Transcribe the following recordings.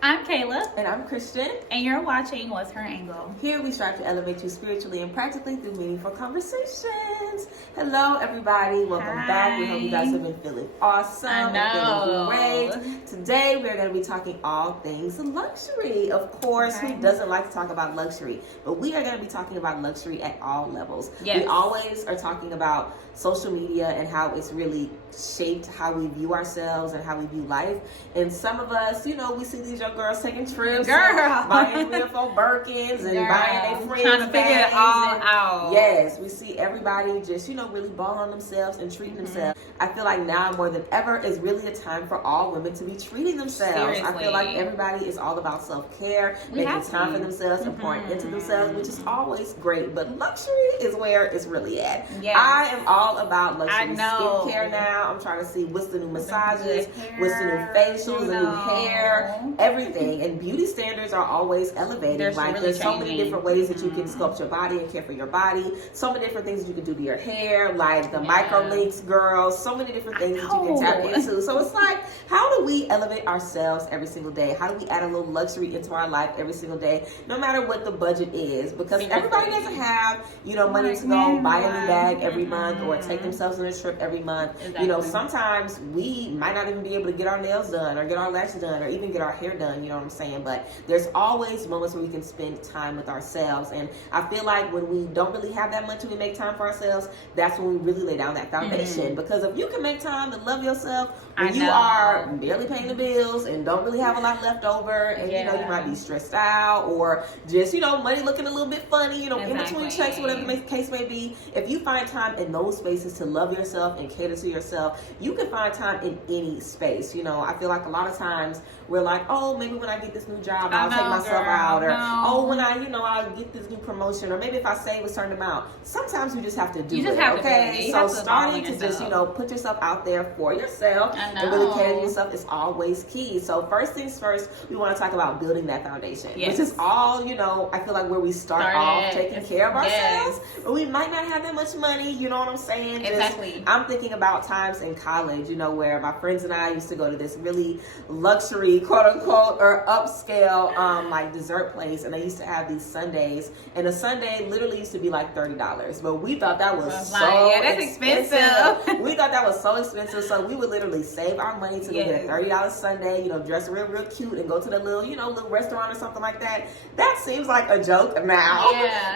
I'm Kayla. And I'm Christian. And you're watching What's Her Angle? Here we strive to elevate you spiritually and practically through meaningful conversations. Hello, everybody. Welcome back. We hope you guys have been feeling awesome and feeling great. Today, we're going to be talking all things luxury. Of course, who doesn't like to talk about luxury? But we are going to be talking about luxury at all levels. Yes. We always are talking about social media and how it's really shaped how we view ourselves and how we view life. And some of us, you know, we see these young girls taking trips, buying beautiful Birkins and buying their friends trying to figure it all out. Yes, we see everybody just, you know, really balling on themselves and treating themselves. I feel like now more than ever is really a time for all women to be treating themselves. Seriously. I feel like everybody is all about self-care, making time for themselves and pouring into themselves, which is always great. But luxury is where it's really at. Yes. I am all about luxury know. skincare now. I'm trying to see what's the new massages, what's the new facials, the new hair, everything. And beauty standards are always elevating. There's so many different ways that you can sculpt your body and care for your body. So many different things that you can do to your hair, like the micro links, girls. So many different things that you can tap into. So it's like, how do we elevate ourselves every single day? How do we add a little luxury into our life every single day, no matter what the budget is? Because everybody doesn't have, you know, money to go buy a new bag every month or take themselves on a trip every month. Exactly. You know, sometimes we might not even be able to get our nails done or get our lashes done or even get our hair done, you know what I'm saying? But there's always moments where we can spend time with ourselves. And I feel like when we don't really have that much and we make time for ourselves, that's when we really lay down that foundation. Because if you can make time to love yourself when you are barely paying the bills and don't really have a lot left over, and you know, you might be stressed out or just, you know, money looking a little bit funny, you know, in between checks, whatever the case may be. If you find time in those spaces to love yourself and cater to yourself, you can find time in any space. You know, I feel like a lot of times we're like, oh, maybe when I get this new job, I'll take myself out, or oh, when I'll get this new promotion, or maybe if I save a certain amount. Sometimes you just have to do it. Okay, so starting to just, you know, put yourself out there for yourself and really cater to yourself is always key. So first things first, we want to talk about building that foundation, which is all, you know, I feel like where we start off taking care of ourselves. But we might not have that much money, you know what I'm saying? Exactly. I'm thinking about times in college, you know, where my friends and I used to go to this really luxury, quote unquote, or upscale, like dessert place, and they used to have these sundaes, and a sundae literally used to be like $30, but we thought that was that's expensive. We thought that was so expensive, so we would literally save our money to go get a $30 sundae, you know, dress real cute and go to the little, you know, little restaurant or something like that. That seems like a joke now,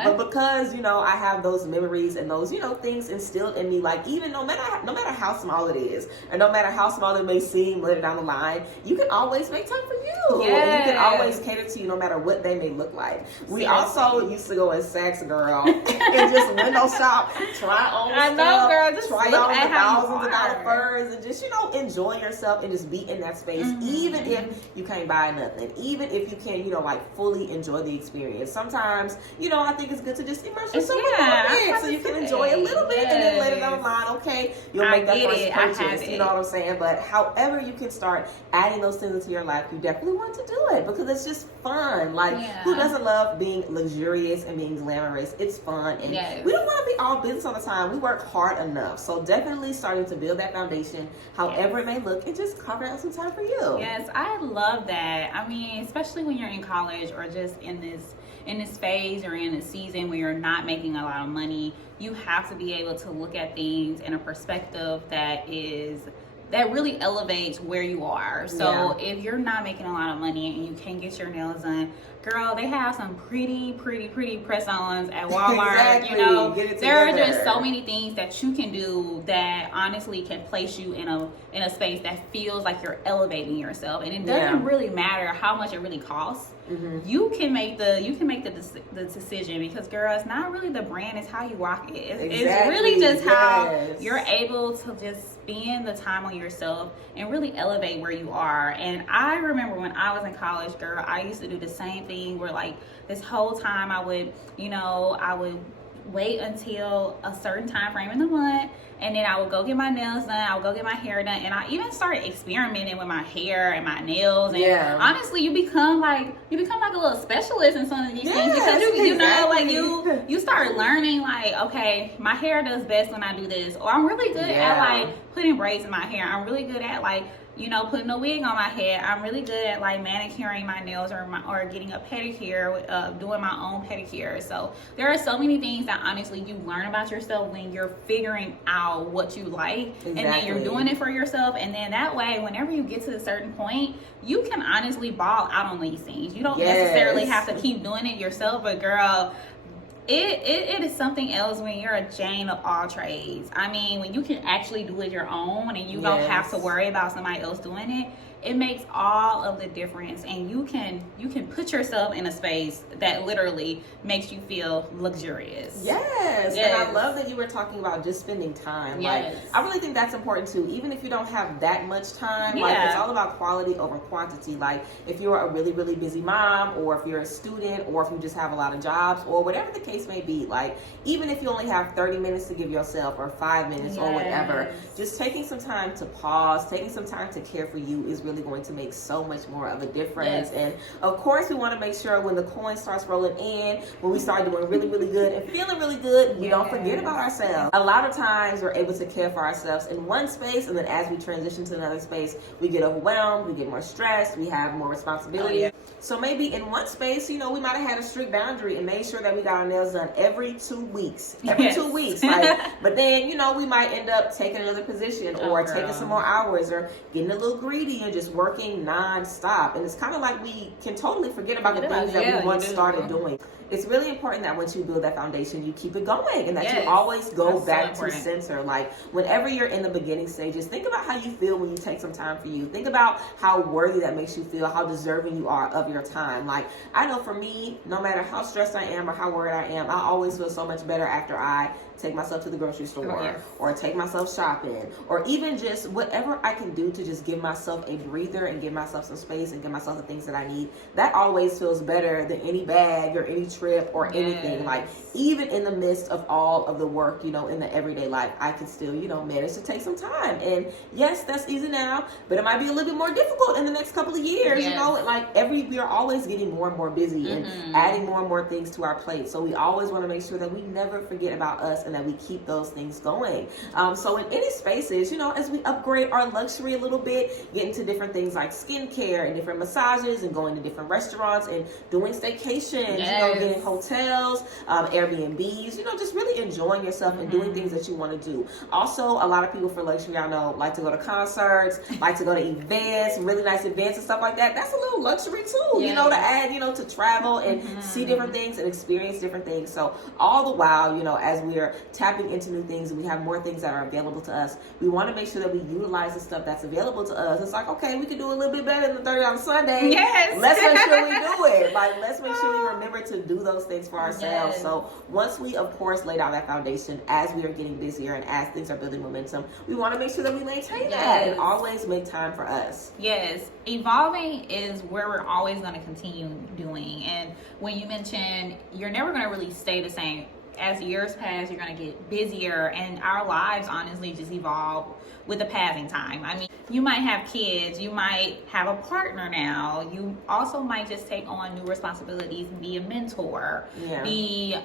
but because, you know, I have those memories and those, you know, things instilled in me, like even no matter how small it is, or no matter how small it may seem later down the line, you can always make time for you. And you can always cater to you no matter what they may look like. We also used to go in Saks, girl, and just window shop, try on stuff, just try look on the at how thousands of dollar furs, and just, you know, enjoy yourself and just be in that space, even if you can't buy nothing, even if you can, you know, like fully enjoy the experience. Sometimes, you know, I think it's good to just immerse yourself a little bit so you can enjoy a little bit, and then later down the line, okay, you'll make that first purchase, you know what I'm saying? But however you can start adding those things into your life, you definitely want to do it because it's just fun. Like, who doesn't love being luxurious and being glamorous? It's fun, and we don't want to be all business all the time. We work hard enough, so definitely starting to build that foundation, however it may look, and just carve out some time for you. Yes, I love that. I mean, especially when you're in college or just in this phase or in a season where you're not making a lot of money, you have to be able to look at things in a perspective that really elevates where you are. So if you're not making a lot of money and you can't get your nails done, girl, they have some pretty press-ons at Walmart. You know, there are just so many things that you can do that honestly can place you in a space that feels like you're elevating yourself, and it doesn't really matter how much it really costs. You can make the decision, because girl, it's not really the brand, it's how you rock it. It's really just how you're able to just spend the time on yourself and really elevate where you are. And I remember when I was in college, girl, I used to do the same thing where, like, this whole time I would wait until a certain time frame in the month, and then I would go get my nails done, I would go get my hair done, and I even started experimenting with my hair and my nails. And honestly, you become like a little specialist in some of these things, because you know, like you start learning, like, okay, my hair does best when I do this, or I'm really good at like putting braids in my hair. I'm really good at like you know, putting a wig on my head. I'm really good at like manicuring my nails or getting a pedicure, doing my own pedicure. So there are so many things that honestly you learn about yourself when you're figuring out what you like. Exactly. And then you're doing it for yourself. And then that way, whenever you get to a certain point, you can honestly ball out on these things. You don't necessarily have to keep doing it yourself, but girl, it is something else when you're a Jane of all trades. I mean, when you can actually do it your own and you don't have to worry about somebody else doing it, it makes all of the difference. And you can put yourself in a space that literally makes you feel luxurious. Yes. And I love that you were talking about just spending time. Yes. Like, I really think that's important too. Even if you don't have that much time, like, it's all about quality over quantity. Like, if you're a really, really busy mom, or if you're a student, or if you just have a lot of jobs, or whatever the case may be, like, even if you only have 30 minutes to give yourself, or 5 minutes, or whatever, just taking some time to pause, taking some time to care for you is really going to make so much more of a difference. And of course, we want to make sure when the coin starts rolling in, when we start doing really, really good and feeling really good, we don't forget about ourselves. A lot of times we're able to care for ourselves in one space, and then as we transition to another space, we get overwhelmed, we get more stressed, we have more responsibility. So maybe in one space, you know, we might have had a strict boundary and made sure that we got our nails done every 2 weeks. Every 2 weeks. Like, but then, you know, we might end up taking another position, or taking some more hours, or getting a little greedy and just working non-stop. And it's kind of like we can totally forget about the things that we once started doing. It's really important that once you build that foundation, you keep it going, and that you always go back to center. Like, whenever you're in the beginning stages, think about how you feel when you take some time for you. Think about how worthy that makes you feel, how deserving you are of your time. Like, I know for me, no matter how stressed I am or how worried I am, I always feel so much better after I take myself to the grocery store, or take myself shopping, or even just whatever I can do to just give myself a breather and give myself some space and give myself the things that I need. That always feels better than any bag or any trip or anything. Like, even in the midst of all of the work, you know, in the everyday life, I can still, you know, manage to take some time. And yes, that's easy now, but it might be a little bit more difficult in the next couple of years. You know, like, we are always getting more and more busy and adding more and more things to our plate. So we always want to make sure that we never forget about us and that we keep those things going. So in any spaces, you know, as we upgrade our luxury a little bit, get into different things like skincare and different massages and going to different restaurants and doing staycations, you know, getting hotels, Airbnbs, you know, just really enjoying yourself and doing things that you want to do. Also, a lot of people for luxury, I know, like to go to concerts, like to go to events, really nice events and stuff like that. That's a little luxury too, you know, to add, you know, to travel and see different things and experience different things. So all the while, you know, as we're tapping into new things and we have more things that are available to us, we want to make sure that we utilize the stuff that's available to us. It's like, okay, we can do a little bit better than $30 Sunday. Let's make sure we do it. Like, let's make sure we remember to do those things for ourselves. So once we, of course, laid out that foundation, as we are getting busier and as things are building momentum, we want to make sure that we maintain that and always make time for us. Evolving is where we're always going to continue doing. And when you mentioned you're never going to really stay the same, as years pass, you're going to get busier, and our lives honestly just evolve with the passing time. I mean, you might have kids, you might have a partner now, you also might just take on new responsibilities, be a mentor, be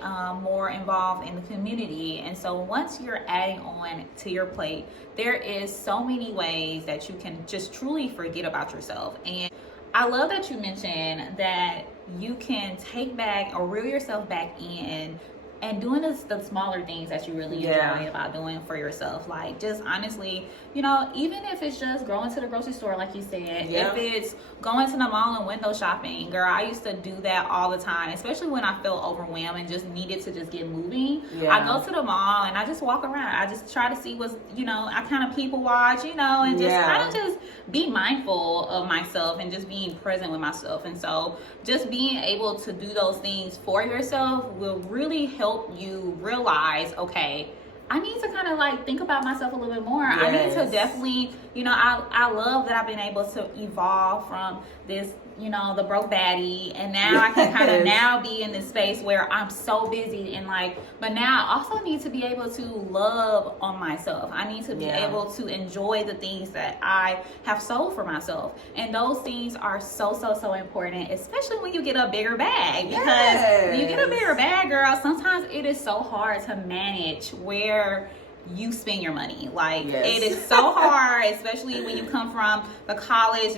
more involved in the community. And so once you're adding on to your plate, there is so many ways that you can just truly forget about yourself. And I love that you mentioned that you can take back or reel yourself back in and doing the smaller things that you really enjoy about doing for yourself. Like, just honestly, you know, even if it's just going to the grocery store, like you said, if it's going to the mall and window shopping, girl, I used to do that all the time, especially when I felt overwhelmed and just needed to just get moving. I go to the mall and I just walk around. I just try to see what's, you know, I kind of people watch, you know, and just kind of just be mindful of myself and just being present with myself. And so just being able to do those things for yourself will really help you realize, okay, I need to kind of like think about myself a little bit more. I need to definitely, you know, I love that I've been able to evolve from this, you know, the broke baddie, and now I can kind of now be in this space where I'm so busy and like, but now I also need to be able to love on myself. I need to be able to enjoy the things that I have sold for myself, and those things are so important, especially when you get a bigger bag, because when you get a bigger bag, girl, sometimes it is so hard to manage where you spend your money. Like, Yes. it is so hard, especially when you come from the college,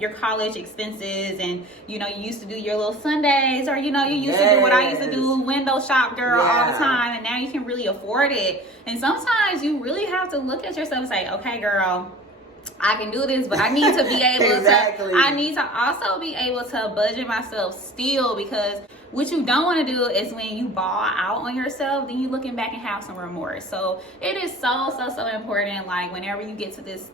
your college expenses, and, you used to do your little Sundays, or, you used to do what I used to do, window shop, girl, all the time, and now you can really afford it. And sometimes you really have to look at yourself and say, okay, girl, I can do this, but I need to be able Exactly. I need to also be able to budget myself still, because what you don't want to do is when you ball out on yourself, then you looking back and have some remorse. So it is so important, like, whenever you get to this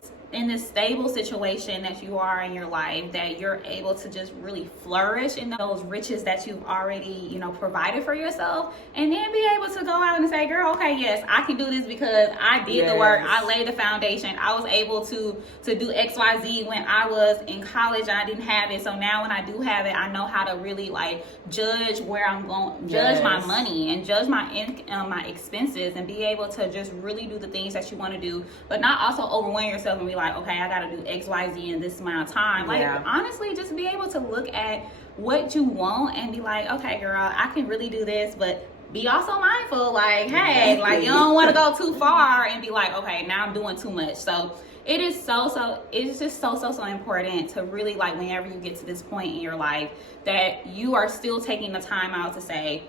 stable situation that you are in your life, that you're able to just really flourish in those riches that you've already, provided for yourself, and then be able to go out and say, girl, okay, yes, I can do this because I did the work, I laid the foundation, I was able to do XYZ when I was in college and I didn't have it. So now when I do have it, I know how to really, like, judge where I'm going, judge my money and judge my my expenses, and be able to just really do the things that you want to do, but not also overwhelm yourself and be like, okay, I gotta do XYZ in this amount of time. Like, honestly, just be able to look at what you want and be like, okay, girl, I can really do this, but be also mindful, like, hey, like, you don't want to go too far and be like, okay, now I'm doing too much. So it is it's just so important to really, like, whenever you get to this point in your life, that you are still taking the time out to say,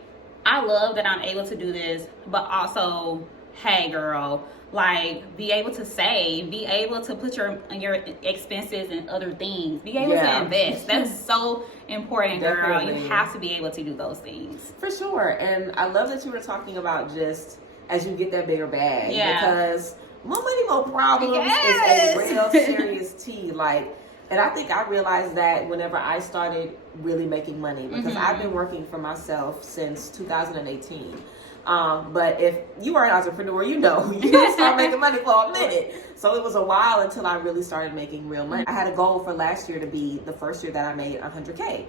I love that I'm able to do this, but also, hey, girl, like, be able to save, be able to put your expenses in other things, be able to invest. That's so important, girl. Definitely. You have to be able to do those things. For sure. And I love that you were talking about just as you get that bigger bag, because more money, more problems is a real serious tea. Like, and I think I realized that whenever I started really making money, because I've been working for myself since 2018. But if you are an entrepreneur, you don't start making money for a minute. So it was a while until I really started making real money. I had a goal for last year to be the first year that I made 100K.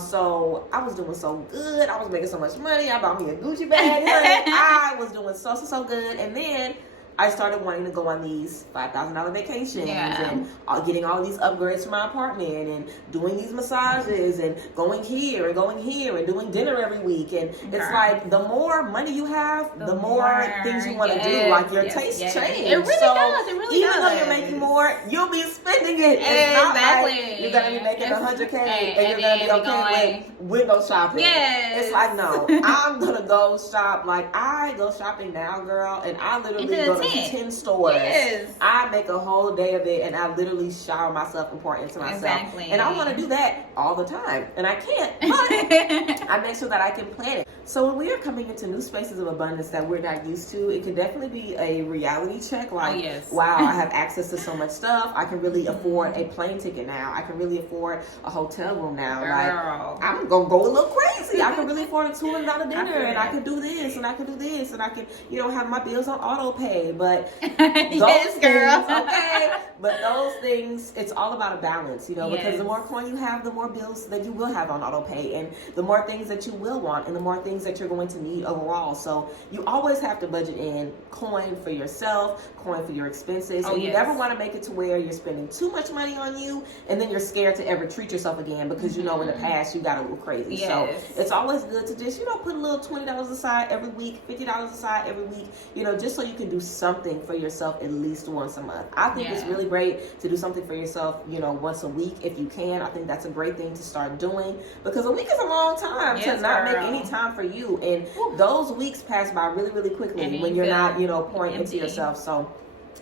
So I was doing so good. I was making so much money. I bought me a Gucci bag. I was doing so good. And then I started wanting to go on these $5,000 vacations and getting all these upgrades to my apartment and doing these massages and going here and doing dinner every week. And it's like, the more money you have, the more things you want to do. Like, your taste change. It really does. It really does. Even though you're making more, you'll be spending it. It's not like you're going to be making 100K and you're going to be okay with window shopping. Yes. It's like, no, I'm going to go shop. Like, I go shopping now, girl, and I literally go to 10 stores. Yes. I make a whole day of it, and I literally shower myself and pour into myself. Exactly. And I want to do that all the time, and I can't. But I make sure that I can plan it. So when we are coming into new spaces of abundance that we're not used to, it can definitely be a reality check. Like, wow, I have access to so much stuff. I can really afford a plane ticket now. I can really afford a hotel room now. Girl. Like, I'm gonna go a little crazy. I can really afford a $200 dinner, and I can do this, and I can do this, and I can, have my bills on auto pay. But those things, okay. But those things, it's all about a balance, because the more coin you have, the more bills that you will have on auto pay, and the more things that you will want, and the more things that you're going to need overall. So you always have to budget in coin for yourself, coin for your expenses, and you never want to make it to where you're spending too much money on you, and then you're scared to ever treat yourself again because in the past you got a little crazy. So it's always good to just put a little $20 aside every week, $50 aside every week, just so you can do something for yourself at least once a month. I think it's really great to do something for yourself, once a week if you can. I think that's a great thing to start doing, because a week is a long time to not make any time for you, and those weeks pass by really quickly when you're not pouring into yourself. So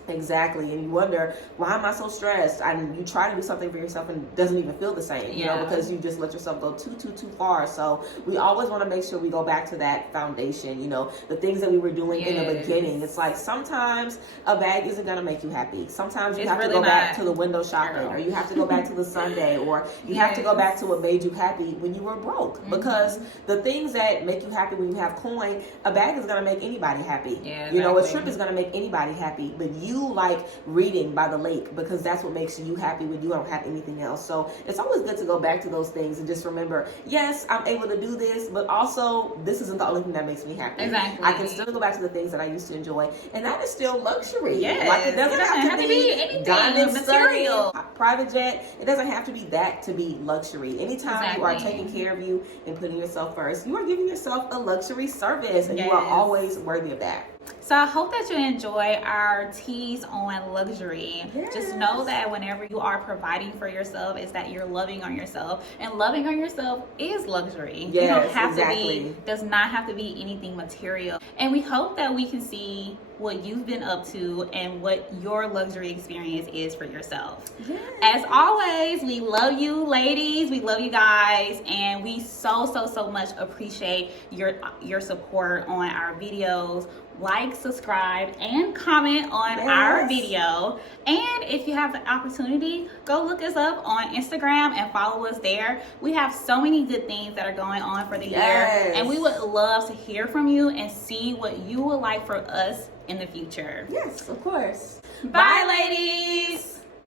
exactly. And you wonder, why am I so stressed? And you try to do something for yourself and it doesn't even feel the same, because you just let yourself go too far. So we always want to make sure we go back to that foundation, the things that we were doing in the beginning. It's like, sometimes a bag isn't going to make you happy. Sometimes you have to go back to the window shopping, or you have to go back to the Sunday, or you have to go back to what made you happy when you were broke. Because the things that make you happy when you have coin, a bag is going to make anybody happy. A trip is going to make anybody happy, but you like reading by the lake because that's what makes you happy when you don't have anything else. So it's always good to go back to those things and just remember, yes, I'm able to do this, but also this isn't the only thing that makes me happy. Exactly. I can still go back to the things that I used to enjoy, and that is still luxury. Yes. Like it doesn't have to be anything diamond material. studded, private jet. It doesn't have to be that to be luxury. Anytime you are Exactly. taking care of you and putting yourself first, you are giving yourself a luxury service, and you are Yes. always worthy of that. So I hope that you enjoy our teas on luxury. Yes. Just know that whenever you are providing for yourself, is that you're loving on yourself, and loving on yourself is luxury. You don't Yes, have exactly. to be, does not have to be anything material. And we hope that we can see what you've been up to and what your luxury experience is for yourself. Yes. As always, we love you, ladies. We love you guys, and we so much appreciate your support on our videos. Like, subscribe, and comment on our video. And if you have the opportunity, go look us up on Instagram and follow us there. We have so many good things that are going on for the year, and we would love to hear from you and see what you would like for us in the future. Yes, of course. Bye, ladies.